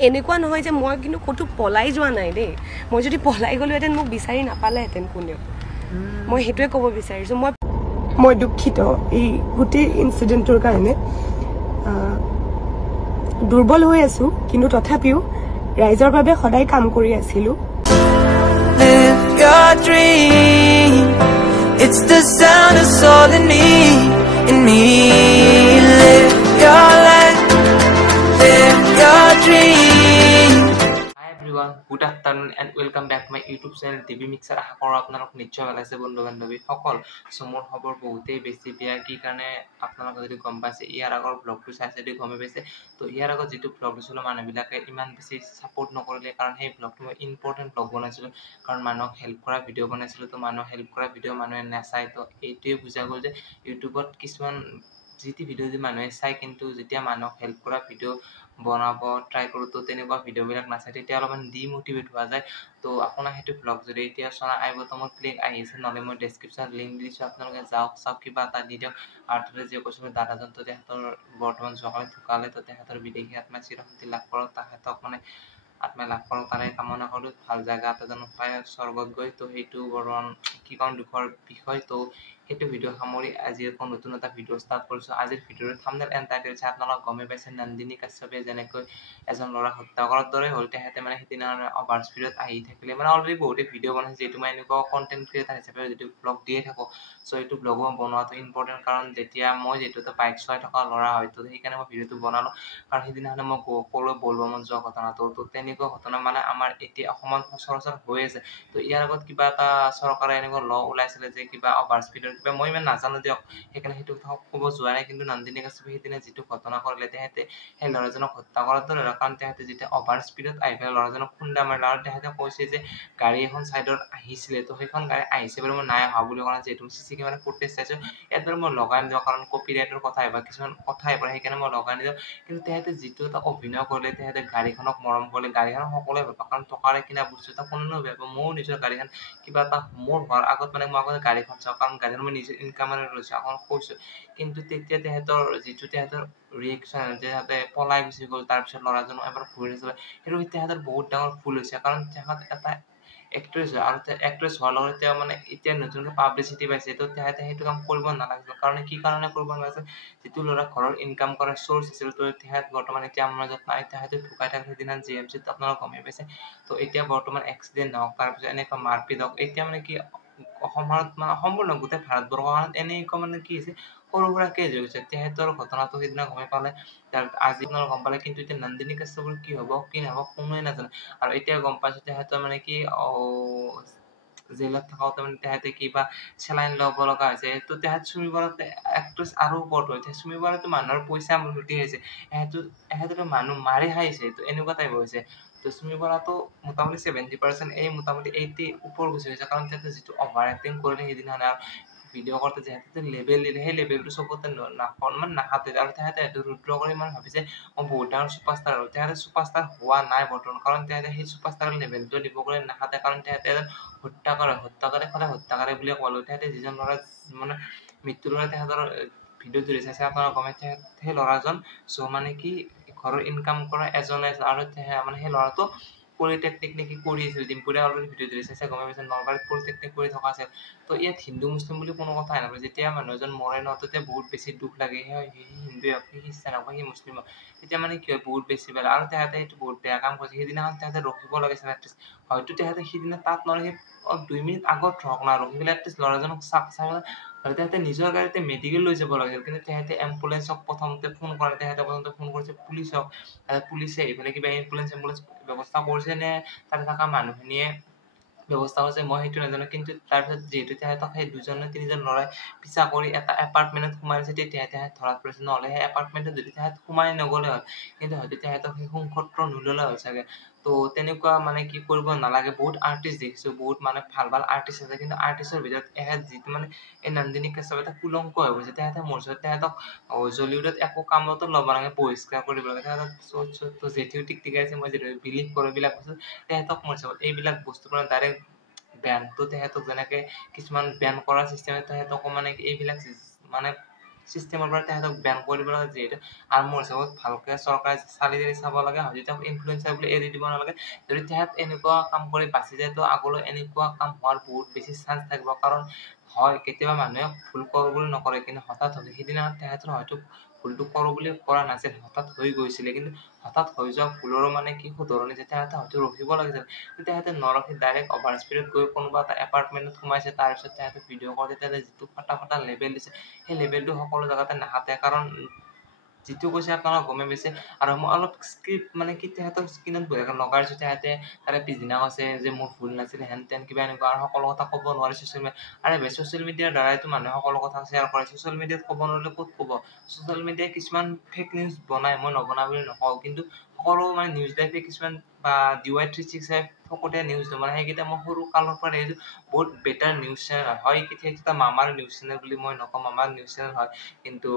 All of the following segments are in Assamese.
এনেকুৱা নহয় যে মই কিন্তু ক'তো পলাই যোৱা নাই দেই মই যদি পলাই গ'লোহেঁতেন মোক বিচাৰি নাপালেহেঁতেন কোনেও মই সেইটোৱে ক'ব বিচাৰিছোঁ মই দুখিত এই গোটেই ইনচিডেণ্টটোৰ কাৰণে দুৰ্বল হৈ আছোঁ কিন্তু তথাপিও ৰাইজৰ বাবে সদায় কাম কৰি আছিলোঁ It's the sound of soul in me live your life live your dream Hi everyone, good afternoon and welcome back to my YouTube channel DB Mixer আশা কৰোঁ আপোনালোক নিশ্চয় ভাল আছে বন্ধু বান্ধৱী সকল মোৰ খবৰ বহুতেই বেছি বেয়া কি কাৰণে আপোনালোকে যদি গম পাইছে ইয়াৰ আগৰ ব্লগটো চাইছে যদি গম পাইছে তো ইয়াৰ আগত যিটো ব্লগ দিছিলোঁ মানুহবিলাকে ইমান বেছি ছাপোৰ্ট নকৰিলে কাৰণ সেই ব্লগটো মই ইম্পৰ্টেণ্ট ব্লগ বনাইছিলোঁ কাৰণ মানুহক হেল্প কৰা ভিডিঅ' বনাইছিলোঁ তো মানুহক হেল্প কৰা ভিডিঅ' মানুহে নাচায় তো এইটোৱে বুজা গ'ল যে ইউটিউবত কিছুমান যিটি ভিডিঅ' যদি মানুহে চায় কিন্তু যেতিয়া মানুহক হেল্প কৰা ভিডিঅ' বনাব ট্ৰাই কৰোঁ তো তেনেকুৱা ভিডিঅ'বিলাক নাচায় তেতিয়া অলপমান ডিমোটিভেট হোৱা যায় তো আপোনাৰ সেইটো ব্লগ যদি এতিয়া চোৱা আই বটনত ক্লিক আহিছে নহ'লে মই ডেছক্ৰিপশ্যনত লিংক দিছোঁ আপোনালোকে যাওক চাওক কিবা এটা দি দিয়ক আৰু তাতে যে কৈছিলোঁ দাদাজন তো তেখেতৰ বৰ্তমান যোৱাকালি ঢুকালে তো তেখেতৰ বিদেশী আত্মাই চিৰশান্তি লাভ কৰক তেখেতক মানে আত্মাই লাভ কৰক তাৰে কামনা কৰোঁ ভাল জেগা এটা যেন পায় স্বৰ্গত গৈ তো সেইটো বৰ্তমান কি কাৰণ দুখৰ বিষয় তো সেইটো ভিডিঅ' সামৰি আজি আকৌ নতুন এটা ভিডিঅ' ষ্টাৰ্ট কৰিছোঁ আজিৰ ভিডিঅ'ৰ থাম্বনেইল এণ্ড টাইটেল চাই আপোনালোক গমেই পাইছে নন্দিনী কাশ্যপে যেনেকৈ এজন ল'ৰা হত্যা কৰাৰ দৰে হ'ল তেখেতে মানে সেইদিনা অভাৰ স্পীডত আহি থাকিলে মানে অলৰেডি বহুতে ভিডিঅ' বনাইছে যিহেতু মই এনেকুৱা কণ্টেণ্ট ক্ৰিয়েটাৰ হিচাপে যিটো ব্লগ দিয়ে থাকোঁ চ' এইটো ব্লগো বনোৱাটো ইম্পৰ্টেণ্ট কাৰণ যেতিয়া মই যিহেতু এটা বাইক চলাই থকা ল'ৰা হয় তো সেইকাৰণে মই ভিডিঅ'টো বনালোঁ কাৰণ সেইদিনাখনে মই ক'লৈ বলবমত যোৱা ঘটনাটো তো তেনেকুৱা ঘটনা মানে আমাৰ এতিয়া অসমত সচৰাচৰ হৈ আছে তো ইয়াৰ আগত কিবা এটা চৰকাৰে এনেকুৱা ল ওলাইছিলে যে কিবা অভাৰ স্পীডৰ কিবা মই ইমান নাজানো দিয়ক সেইকাৰণে সেইটো কথা ক'ব যোৱা নাই কিন্তু নন্দিনী কাশ্যপে সেইদিনা যিটো ঘটনা কৰিলে তেখেতে সেই ল'ৰাজনক হত্যা কৰাৰ দৰে কাৰণ তেখেতে যেতিয়া অভাৰ স্পীডত আহি পেলাই ল'ৰাজনক খুন্দা মাৰিলে আৰু তেখেতে কৈছে যে গাড়ী এখন ছাইডত আহিছিলে তো সেইখন গাড়ী আহিছে বুলি মই নাই অহা বুলি কোৱা যিহেতু চিচি কেমেৰা ফুটেজ চাইছোঁ ইয়াত বাৰু মই লগাই নিদিওঁ কাৰণ কপিৰাইটৰ কথা আহিব কিছুমান কথা আহিব সেইকাৰণে মই লগাই নিদিওঁ কিন্তু তেখেতে যিটো এটা অভিনয় কৰিলে তেখেতে গাড়ীখনক মৰম কৰিলে গাড়ীখনক সকলোৱে ভাল পায় কাৰণ টকাৰে কিনা বস্তু এটা কোনেও বেয়া পাব ময়ো নিজৰ গাড়ীখন কিবা এটা মোৰ হোৱাৰ আগত মানে মই আগতে গাড়ীখন চাওঁ কাৰণ গাড়ীখন মই নিজৰ ইনকামেৰে লৈছোঁ আকৌ কৈছোঁ কিন্তু তেতিয়া তেখেতৰ যিটো তেখেতৰ ৰিয়েকশ্যন যে সিহঁতে পলাই গুচি গ'ল তাৰপিছত ল'ৰাজনক এবাৰ ঘূৰি আছিলে সেইটো তেখেতৰ বহুত ডাঙৰ ভুল হৈছে কাৰণ তেখেত এটা এক্ট্ৰেছ হয় আৰু এক্ট্ৰেছ হোৱাৰ লগতে তেওঁ মানে এতিয়া নতুনকৈ পাব্লিচিটি পাইছে তো তেখেতে সেইটো কাম কৰিব নালাগিছিল কাৰণ কি কাৰণে কৰিব নালাগিছিল যিটো ল'ৰা ঘৰৰ ইনকাম কৰা চ'ৰ্চ আছিল তো তেখেত বৰ্তমান এতিয়া আমাৰ মাজত নাই তেখেতে ঢুকাই থাকে সেইদিনা GMCত আপোনালোকে গমেই পাইছে তো এতিয়া বৰ্তমান এক্সিডেণ্ট হওক তাৰপিছত এনেকুৱা মাৰপিট হওক এতিয়া মানে কি অসমত মানে সম্পূৰ্ণ গোটেই ভাৰতবৰ্ষখনত এনেকুৱা মানে কি হৈছে সৰু সুৰা কেজ হৈ গৈছে তেখেতৰ ঘটনাটো সেইদিনা গমেই পালে আজি আপোনালোকে গম পালে কিন্তু এতিয়া নন্দিনী কাশ্যপৰ কি হ'ব কি নহ'ব কোনোৱে নাজানে আৰু এতিয়া গম পাইছোঁ তেখেতৰ মানে কি জেলত থাকোঁতে মানে তেখেতে কিবা চেলাইন ল'ব লগা হৈছে তো তেখেত চুমি বৰাতে এক্ট্ৰেছ আৰু ওপৰত হৈছে চুমি বৰাটো মানুহৰ পইচা লুটি আহিছে এহেঁতেতো মানুহ মাৰি খাইছে তো এনেকুৱা টাইপ হৈছে তো চুমি বৰাটো মোটামুটি 70% এই মোটামুটি 80 ওপৰ গুচি গৈছে কাৰণ তেখেতে যিটো অভাৰ এক্টিং কৰিলে সেইদিনাখনে আৰু ভিডিঅ' কৰোঁতে যেহেতু লেভেল দিলে সেই লেভেলটো চবতে মানে নাখাতে আৰু তেখেতে সেইটো ৰুদ্ৰ কৰি মানে ভাবিছে মই বহুত ডাঙৰ ছুপাৰষ্টাৰ হ'ল তেখেতে ছুপাৰষ্টাৰ হোৱা নাই বৰ্তমান কাৰণ তেখেতে সেই ছুপাৰষ্টাৰৰ লেভেলটো দিব গ'লে নাখাতে কাৰণ তেখেতে এজন হত্যাকাৰ সদায় হত্যাকাৰী বুলিয়ে ক'লোঁ তেখেতে যিজন ল'ৰা মানে মৃত্যুৰ ল'ৰা তেখেতৰ ভিডিঅ' যদি চাইছে আপোনাৰ গমে সেই ল'ৰাজন চ' মানে কি ঘৰৰ ইনকাম কৰা এজনে আৰু মানে সেই ল'ৰাটো পলিটেকনিক নেকি কৰি আছিল ডিম্পুৰে অলৰেডি ভিডিঅ' যদি চাইছে গমে পাইছে নলবাৰীত পলিটেকনিক কৰি থকা আছিল তো ইয়াত হিন্দু মুছলিম বুলি কোনো কথাই নাপায় যেতিয়া মানুহ এজন মৰে ন তেতিয়া বহুত বেছি দুখ লাগে সি হিন্দুৱে হওক সি খ্ৰীষ্টান হওক সি মুছলিম হওক তেতিয়া মানে কি হয় বহুত বেছি বেয়া আৰু তেখেতে সেইটো বহুত বেয়া কাম কৰিছে সেইদিনাখন তেখেতে ৰখিব লাগিছিল এটলিষ্ট হয়তো তেখেতে সিদিনা তাত নৰখি 2 মিনিট আগত ৰখক না ৰখি পেলাই এটলিষ্ট ল'ৰাজনক চাই তেখেতে নিজৰ গাড়ীতে মেডিকেল লৈ যাব লাগিছিল কিন্তু তেখেতে এম্বুলেঞ্চক প্ৰথমতে ফোন কৰে তেখেতে প্ৰথমতে ফোন কৰিছে পুলিচক পুলিচে আহি পেলাই কিবা এম্বুলেঞ্চ ব্যৱস্থা কৰিছে নে তাতে থকা মানুহখিনিয়ে ব্যৱস্থা হৈছে মই সেইটো নাজানো কিন্তু তাৰপিছত যিহেতু তেখেতক সেই 2জন নে 3জন ল'ৰাই পিছা কৰি এটা এপাৰ্টমেণ্টত সোমাই দিছে তেতিয়া তেখেত ধৰাত পৰিছে নহ'লে সেই এপাৰ্টমেণ্টত যদি তেখেত সোমাই নগ'লে হয় কিন্তু হয়তো তেখেতক সেই সংসত্ৰ নোললে হয় চাগে তো তেনেকুৱা মানে কি কৰিব নালাগে বহুত আৰ্টিষ্ট দেখিছোঁ বহুত মানে ভাল ভাল আৰ্টিষ্ট আছে কিন্তু আৰ্টিষ্টৰ ভিতৰত এহেত যিটো মানে এই নন্দিনী কাশ্যপ এটা কুলংক হৈ গৈছে তেখেতে মোৰ ওচৰত তেখেতক জলিউডত একো কামতো ল'ব লাগে বহিষ্কাৰ কৰিব লাগে তেখেতক জেঠিও টিকটিকাইছে মই যিটো বিলিভ কৰোঁ এইবিলাক বস্তু তেখেতক মোৰ হিচাপত এইবিলাক বস্তুৰ পৰা ডাইৰেক্ট বেনটো তেখেতক যেনেকৈ কিছুমান বেন কৰাৰ চিষ্টেমে তেখেতকো মানে এইবিলাক মানে চিষ্টেমৰ পৰা তেহেঁতক বেন কৰি দিব লাগে যিহেতু আৰু মোৰ হিচাপত ভালকৈ চৰকাৰে চালি জাৰি চাব লাগে যদি তেওঁক ইনফ্লুৱেঞ্চাৰ বুলি এৰি দিব নালাগে যদি তেহেঁত এনেকুৱা কাম কৰি বাচি যায় তো আগলৈ এনেকুৱা কাম হোৱাৰ বহুত বেছি চান্স থাকিব কাৰণ হয় কেতিয়াবা মানুহে ভুল কৰোঁ বুলি নকৰে কিন্তু হঠাৎ হয় সেইদিনা তেহেঁতৰ হয়তো ভুলটো কৰোঁ বুলি কৰা নাছিল হঠাৎ হৈ গৈছিলে কিন্তু হঠাৎ হৈ যোৱা ভুলৰো মানে কি শুধৰণি যে তেহেঁতে হয়তো ৰখিব লাগিছিল তেহেঁতে নৰখি ডাইৰেক্ট অভাৰ স্পীডত গৈ কোনোবা এটা এপাৰ্টমেণ্টত সোমাইছে তাৰপিছত তেহেঁতে ভিডিঅ' কৰোঁতে তেহেঁতে যিটো ফটা লেভেল দিছে সেই লেভেলটো সকলো জেগাতে নাহাতে কাৰণ যিটো কৈছে আপোনালোকে গমে পাইছে আৰু মই অলপ স্ক্ৰিপ্ট মানে কি তেহেঁতৰ স্ক্ৰীণত লগাইছো তেহেঁতে তাৰে পিছদিনা কৈছে যে মোৰ ভুল নাছিলে হেন তেন কিবা এনেকুৱা আৰু সকলো কথা ক'ব নোৱাৰে ছ'চিয়েল মিডিয়াত আৰু ছ'চিয়েল মিডিয়াৰ দ্বাৰাইতো মানুহে সকলো কথা শ্বেয়াৰ কৰে ছ'চিয়েল মিডিয়াত ক'ব নোৱাৰিলে ক'ত ক'ব ছ'চিয়েল মিডিয়াই কিছুমান ফেক নিউজ বনায় মই নবনা বুলি নকওঁ কিন্তু সকলো মানে নিউজ লাইফে কিছুমান বা DY365 ফকতীয়া নিউজ মানে সেইকেইটা মই সৰু কালৰ পৰা দেখিছোঁ বহুত বেটাৰ নিউজ চেনেল হয় কেতিয়া মামাৰ নিউজ চেনেল বুলি মই নকওঁ মামাৰ নিউজ চেনেল হয় কিন্তু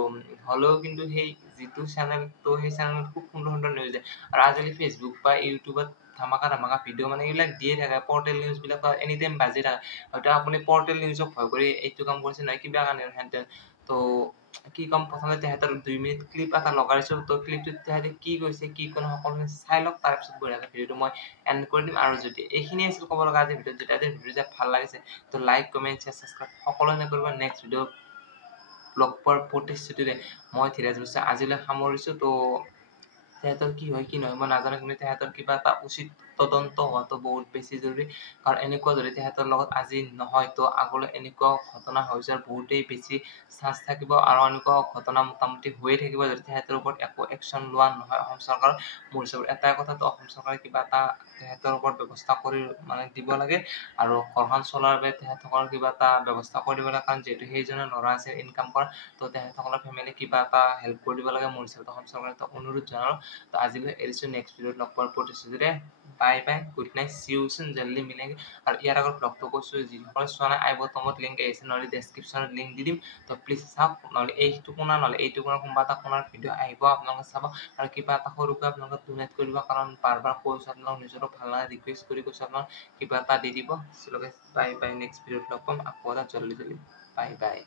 হ'লেও কিন্তু সেই যিটো চেনেলটো সেই চেনেলত খুব সুন্দৰ নিউজ দিয়ে আৰু আজিকালি ফেচবুক বা ইউটিউবত ধামাকা ভিডিঅ' মানে এইবিলাক দিয়ে থাকে পৰ্টেল নিউজবিলাক এনি টাইম বাজি থাকে হয়তো আপুনি পৰ্টেল নিউজক ভয় কৰি এইটো কাম কৰিছে নহয় কিবা কাৰণে হেনতেন তো কি ক'ম প্ৰথমতে তেহেঁতৰ 2 মিনিট ক্লিপ এটা লগাইছোঁ তো ক্লিপটোত তেহেঁতে কি কৈছে কি কোনো সকলোখিনি চাই লওক তাৰপিছত বঢ়িয়াকৈ ভিডিঅ'টো মই এণ্ড কৰি দিম আৰু যদি এইখিনি আছিল ক'ব লগা আজিৰ ভিডিঅ'ত যদি আজিৰ ভিডিঅ' ভাল লাগিছে তো লাইক কমেণ্ট শ্বেয়াৰ ছাবস্ক্ৰাইব সকলোৱে কৰিব নেক্সট ভিডিঅ' লগ পোৱাৰ প্ৰতিশ্ৰুতিৰে মই ধীৰাজ বৈশ্য আজিলৈ সামৰিছোঁ তো তেহেঁতৰ কি হয় কি নহয় মই নাজানো কিন্তু তেহেঁতৰ কিবা এটা উচিত তদন্ত হোৱাটো বহুত বেছি জৰুৰী কাৰণ এনেকুৱা যদি তেহেঁতৰ লগত আজি নহয় তো আগলৈ এনেকুৱা ঘটনা হৈ যোৱাৰ বহুতেই বেছি চান্স থাকিব আৰু এনেকুৱা ঘটনা মোটামুটি হৈয়ে থাকিব যদি তেহেঁতৰ ওপৰত একো একশ্যন লোৱা নহয় অসম চৰকাৰৰ মোৰ হিচাপত এটাই কথাটো অসম চৰকাৰে কিবা এটা তেহেঁতৰ ওপৰত ব্যৱস্থা কৰি মানে দিব লাগে আৰু ঘৰখন চলাৰ বাবে তেহেঁতসকলৰ কিবা এটা ব্যৱস্থা কৰি দিব লাগে কাৰণ যিহেতু সেইজনে ল'ৰা আছে ইনকাম কৰা তো তেহেঁতসকলৰ ফেমিলি কিবা এটা হেল্প কৰি দিব লাগে মোৰ হিচাপত অসম চৰকাৰে তো অনুৰোধ জনালোঁ তো আজিলৈ এৰিছোঁ নেক্সট ভিডিঅ'ত লগ পোৱাৰ প্ৰতিশ্ৰুতিৰে bye good night C you soon জল্দি মিলেংগে আৰু ইয়াৰ আগত ব্লগটো কৈছোঁ যিসকলে চোৱা নাই আই বটমত লিংক আহিছে নহ'লে ডেছক্ৰিপশ্যনত লিংক দি দিম তো প্লিজ চাওক নহ'লে এইটো কোণা নহ'লে এইটো কোণাৰ কোনোবা এটা কোণাৰ ভিডিঅ' আহিব আপোনালোকে চাব আৰু কিবা এটা সৰুকৈ আপোনালোকে ডনেট কৰিব কাৰণ বাৰ কৈছোঁ আপোনালোক নিজৰো ভাল লাগে ৰিকুৱেষ্ট কৰি কৈছোঁ আপোনালোক কিবা এটা দি দিব বাই নেক্সট ভিডিঅ'ত লগ পাম আকৌ এটা জল্দি বাই